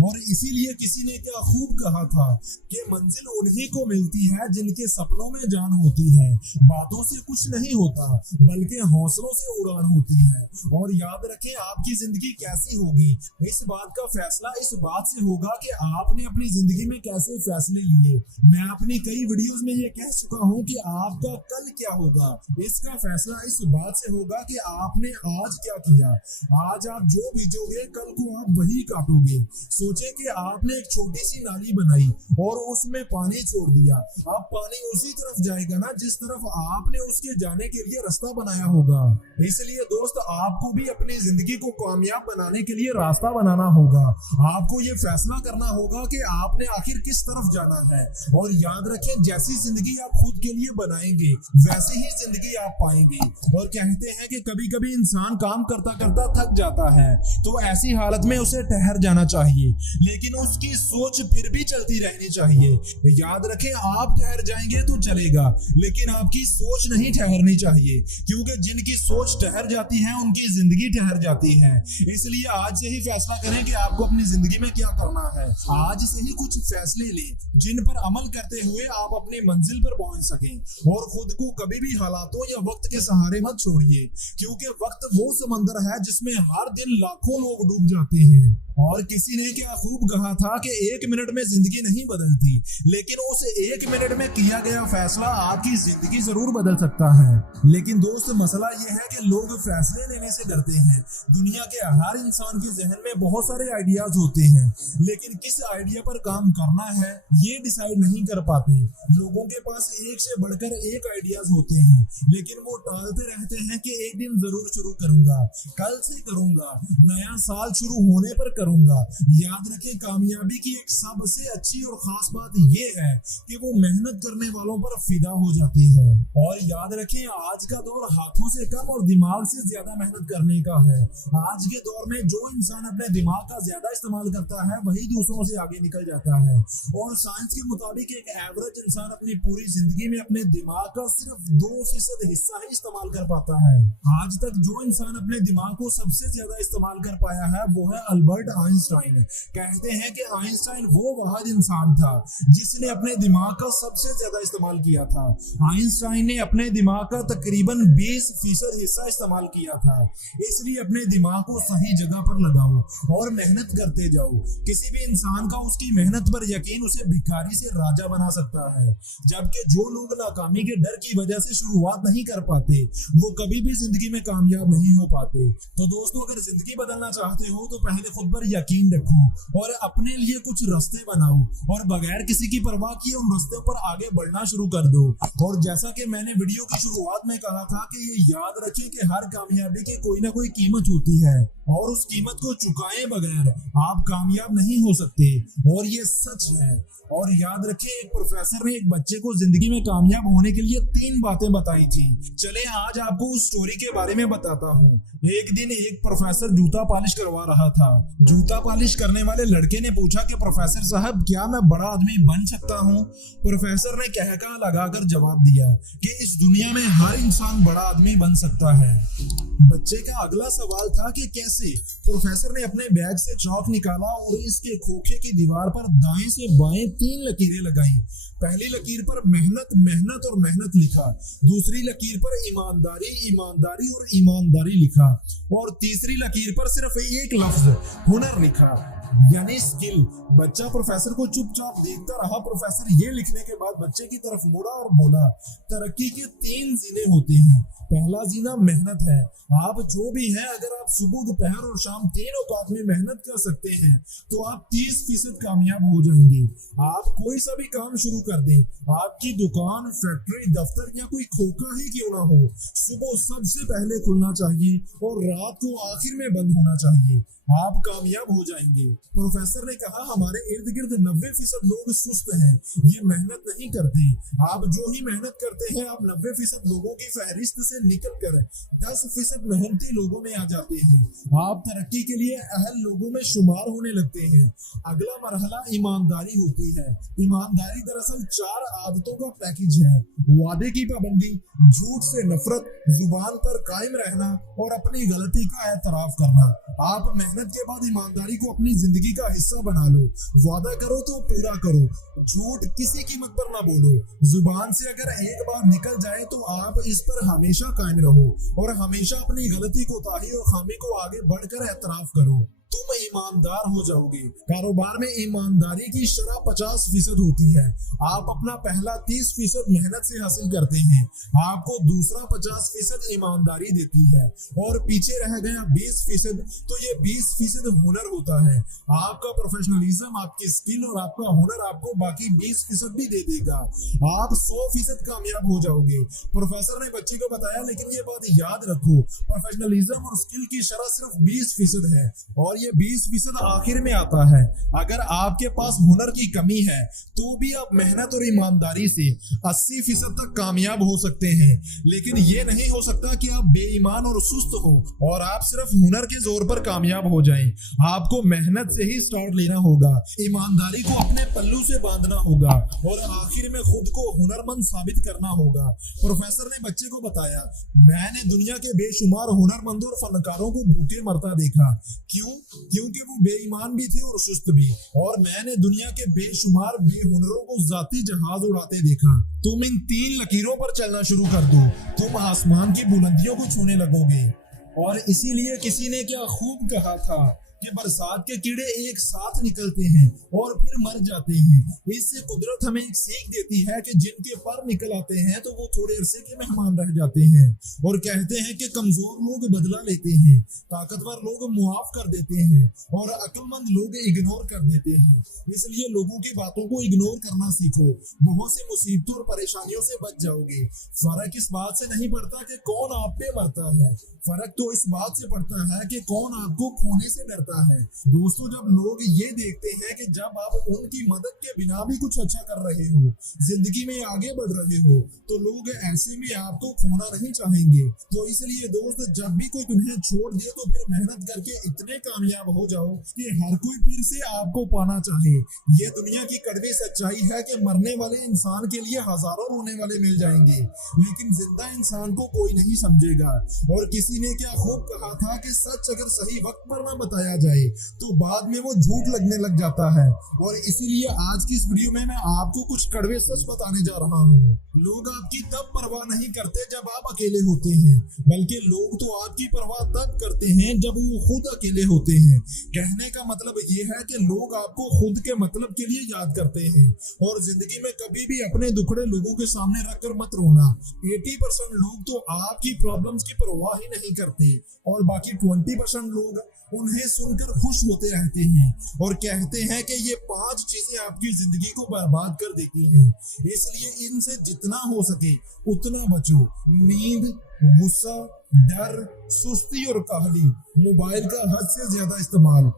और इसीलिए किसी ने क्या खूब कहा था कि मंजिल उन्हीं को मिलती है जिनके सपनों में जान होती है। बातों से कुछ नहीं होता बल्कि हौसलों से उड़ान होती है। और याद रखें, आपकी जिंदगी कैसी होगी इस बात का फैसला इस बात से होगा कि आपने अपनी जिंदगी में कैसे फैसले लिए। मैं अपनी कई वीडियोस में ये कह चुका हूँ कि आपका कल क्या होगा इसका फैसला इस बात से होगा कि आपने आज क्या किया। आज आप जो बीजोगे कल को आप वही काटोगे। सोचे कि आपने एक छोटी सी नाली बनाई और उसमें पानी छोड़ दिया, अब पानी उसी तरफ जाएगा ना जिस तरफ आपने उसके जाने के लिए रास्ता बनाया होगा। इसलिए दोस्त, आपको भी अपनी जिंदगी को कामयाब बनाने के लिए रास्ता बनाना होगा। आपको ये फैसला करना होगा कि आपने आखिर किस तरफ जाना है। और याद रखें, जैसी जिंदगी आप खुद के लिए बनाएंगे वैसी ही जिंदगी आप पाएंगे। और कहते हैं कि कभी कभी इंसान काम करता करता थक जाता है, तो ऐसी हालत में उसे ठहर जाना चाहिए, लेकिन उसकी सोच फिर भी चलती रहनी चाहिए। याद रखें, आप ठहर जाएंगे तो चलेगा, लेकिन आपकी सोच नहीं ठहरनी चाहिए, क्योंकि जिनकी सोच ठहर जाती है उनकी जिंदगी ठहर जाती है। इसलिए आज से ही फैसला करें कि आपको अपनी जिंदगी में क्या करना है। आज से ही कुछ फैसले लें जिन पर अमल करते हुए आप अपनी मंजिल पर पहुंच सकें। और खुद को कभी भी हालातों या वक्त के सहारे मत छोड़िए, क्योंकि वक्त वो समंदर है जिसमें हर दिन लाखों लोग डूब जाते हैं। और किसी ने क्या खूब कहा था कि 1 मिनट में जिंदगी नहीं बदलती, लेकिन उस 1 मिनट में किया गया फैसला आपकी जिंदगी जरूर बदल सकता है। लेकिन दोस्त, मसला यह है कि लोग फैसले लेने से डरते हैं। दुनिया के हर इंसान के जहन में बहुत सारे आइडियाज होते हैं, लेकिन किस आइडिया पर काम करना है ये डिसाइड नहीं कर पाते। लोगों के पास एक से बढ़कर एक आइडियाज होते हैं, लेकिन वो टालते रहते हैं कि एक दिन जरूर शुरू करूंगा, कल से करूंगा, नया साल शुरू होने पर करूंगा। याद रखें, कामयाबी की एक सबसे अच्छी और खास बात यह है कि वो मेहनत करने वालों पर फिदा हो जाती है। और याद रखें, आज का दौर हाथों से कम और दिमाग से ज्यादा मेहनत करने का है। आज के दौर में जो इंसान अपने दिमाग का ज्यादा इस्तेमाल करता है वही दूसरों से आगे निकल जाता है। और साइंस के मुताबिक एक एवरेज इंसान अपनी पूरी जिंदगी में अपने दिमाग का सिर्फ 2% हिस्सा ही इस्तेमाल कर पाता है। आज तक जो इंसान अपने दिमाग को सबसे ज्यादा इस्तेमाल कर पाया है वो है अल्बर्ट आइंस्टाइन। कहते हैं कि आइंस्टाइन वो वाहिद इंसान था जिसने अपने दिमाग का सबसे ज्यादा इस्तेमाल किया था। आइंस्टाइन ने अपने दिमाग का तकरीबन 20% हिस्सा इस्तेमाल किया था। इसलिए अपने दिमाग को सही जगह पर लगाओ और मेहनत करते जाओ। किसी भी इंसान का उसकी मेहनत पर यकीन उसे भिखारी से राजा बना सकता है, जबकि जो लोग नाकामी के डर की वजह से शुरुआत नहीं कर पाते वो कभी भी जिंदगी में कामयाब नहीं हो पाते। तो दोस्तों, अगर जिंदगी बदलना चाहते हो तो पहले खुद पर यकीन रखो और अपने लिए कुछ रास्ते बनाओ और बगैर किसी की परवाह किए उन रास्तों पर आगे बढ़ना शुरू कर दो। और जैसा कि मैंने वीडियो की शुरुआत में कहा था कि ये याद रखें कि हर कामयाबी की कोई ना कोई कीमत होती है और उस कीमत को चुकाए बगैर आप कामयाब नहीं हो सकते। और ये सच है। और याद रखें, एक प्रोफेसर ने एक बच्चे को जिंदगी में कामयाब होने के लिए 3 बातें बताई थी। चले आज आपको उस स्टोरी के बारे में बताता हूँ। एक दिन एक प्रोफेसर जूता पॉलिश करवा रहा था। जूता पॉलिश करने वाले लड़के ने पूछा कि प्रोफेसर साहब, क्या मैं बड़ा आदमी बन सकता हूँ? प्रोफेसर ने कहका लगाकर जवाब दिया कि इस दुनिया में हर इंसान बड़ा आदमी बन सकता है। बच्चे का अगला सवाल था कि कैसे? प्रोफेसर ने अपने बैग से चौक निकाला और इसके खोखे की दीवार पर दाएं से बाएं 3 लकीरें लगाई। पहली लकीर पर मेहनत, मेहनत और मेहनत लिखा। दूसरी लकीर पर ईमानदारी, ईमानदारी और ईमानदारी लिखा। और तीसरी लकीर पर सिर्फ एक लफ्ज हुनर लिखा, यानी स्किल। बच्चा प्रोफेसर को चुपचाप देखता रहा। प्रोफेसर ये लिखने के बाद बच्चे की तरफ मुड़ा और बोला, तरक्की के 3 जीने होते हैं। पहला जीना मेहनत है। आप जो भी हैं, अगर आप सुबह, दोपहर और शाम 3 औकात में मेहनत कर सकते हैं तो आप 30% कामयाब हो जाएंगे। आप कोई सा भी काम शुरू कर दें, आपकी दुकान, फैक्ट्री, दफ्तर या कोई खोखा ही क्यों ना हो, सुबह सबसे पहले खुलना चाहिए और रात को आखिर में बंद होना चाहिए। आप कामयाब हो जाएंगे। प्रोफेसर ने कहा, हमारे इर्द गिर्द 90% लोग सुस्त हैं, ये मेहनत नहीं करते। आप जो ही मेहनत करते हैं आप 90% लोगों की फहरिस्त से निकल कर 10% मेहनती लोगों में आ जाते हैं। आप तरक्की के लिए अहल लोगों में शुमार होने लगते हैं। अगला मरहला ईमानदारी होती है। ईमानदारी दरअसल 4 आदतों का पैकेज है। वादे की पाबंदी, झूठ से नफरत, जुबान पर कायम रहना और अपनी गलती का एतराफ करना। आप मेहनत मेहनत के बाद ईमानदारी को अपनी जिंदगी का हिस्सा बना लो। वादा करो तो पूरा करो, झूठ किसी कीमत पर ना बोलो। जुबान से अगर एक बार निकल जाए तो आप इस पर हमेशा कायम रहो और हमेशा अपनी गलती को ताही और खामी को आगे बढ़कर एतराफ करो। तुम ईमानदार हो जाओगे। कारोबार में ईमानदारी की शरह 50% होती है। आप अपना पहला 30% मेहनत से हासिल करते हैं, आपको दूसरा 50% ईमानदारी देती है और पीछे रह गया 20%। तो ये 20% हुनर होता है। आपका प्रोफेशनलिज्म, आपकी स्किल और आपका हुनर आपको बाकी 20% भी दे देगा। आप 100% कामयाब हो जाओगे। प्रोफेसर ने बच्चे को बताया, लेकिन ये बात याद रखो, प्रोफेशनलिज्म और स्किल की शरह सिर्फ 20% है और ये 20% आखिर में आता है। अगर आपके पास हुनर की कमी है तो भी आप मेहनत और ईमानदारी से 80% तक कामयाब हो सकते हैं, लेकिन ये नहीं हो सकता कि आप बेईमान और सुस्त हो और आप सिर्फ हुनर के जोर पर कामयाब हो जाएं। आपको मेहनत से ही स्टार्ट लेना होगा, ईमानदारी को अपने पल्लू से बांधना होगा और आखिर में खुद को हुनरमंद साबित करना होगा। प्रोफेसर ने बच्चे को बताया, मैंने दुनिया के बेशुमार हुनरमंदों और फनकारों को भूखे मरता देखा। क्यों? क्योंकि वो बेईमान भी थे और सुस्त भी। और मैंने दुनिया के बेशुमार बेहुनरों को जाती जहाज उड़ाते देखा। तुम इन 3 लकीरों पर चलना शुरू कर दो, तुम आसमान की बुलंदियों को छूने लगोगे। और इसीलिए किसी ने क्या खूब कहा था कि बरसात के कीड़े एक साथ निकलते हैं और फिर मर जाते हैं। इससे कुदरत हमें एक सीख देती है कि जिनके पर निकल आते हैं तो वो थोड़े अरसे के मेहमान रह जाते हैं। और कहते हैं कि कमजोर लोग बदला लेते हैं, ताकतवर लोग मुआफ कर देते हैं और अक्लमंद लोग इग्नोर कर देते हैं। इसलिए लोगों की बातों को इग्नोर करना सीखो, बहुत सी मुसीबतों और परेशानियों से बच जाओगे। फर्क इस बात से नहीं पड़ता कि कौन आप पे मरता है, फर्क तो इस बात से पड़ता है कि कौन आपको खोने से डरता है। दोस्तों, जब लोग ये देखते हैं कि जब आप उनकी मदद के बिना भी कुछ अच्छा कर रहे हो, जिंदगी में आगे बढ़ रहे हो, तो लोग ऐसे में आपको खोना नहीं चाहेंगे। तो इसलिए दोस्त, जब भी कोई तुम्हें छोड़ दे तो फिर मेहनत करके इतने कामयाब हो जाओ कि हर कोई फिर से आपको पाना चाहे। ये दुनिया की कड़वी सच्चाई है कि मरने वाले इंसान के लिए हजारों रोने वाले मिल जाएंगे, लेकिन जिंदा इंसान को कोई नहीं समझेगा। और किसी ने क्या खूब कहा था कि सच अगर सही वक्त पर ना बताया जाए तो बाद में वो झूठ लगने लग जाता है। और इसीलिए आज की इस वीडियो में मैं आपको कुछ कड़वे सच बताने जा रहा हूँ। लोग आपकी तब परवाह नहीं करते जब आप अकेले होते हैं, बल्कि लोग तो आपकी परवाह तब करते हैं जब वो खुद अकेले होते हैं। कहने का मतलब ये है कि लोग आपको खुद के मतलब के लिए याद करते हैं। और जिंदगी में कभी भी अपने दुखड़े लोगों के सामने रखकर मत रोना। 80% लोग तो आपकी प्रॉब्लम्स की परवाह ही नहीं करते और बाकी 20% लोग उन्हें सुनकर खुश होते रहते हैं और कहते हैं कि ये 5 चीजें आपकी जिंदगी को बर्बाद कर देती हैं। इसलिए इनसे जितना हो सके उतना बचो। नींद, गुस्सा, डर, सुस्ती और काहली, मोबाइल का हद से ज्यादा इस्तेमाल,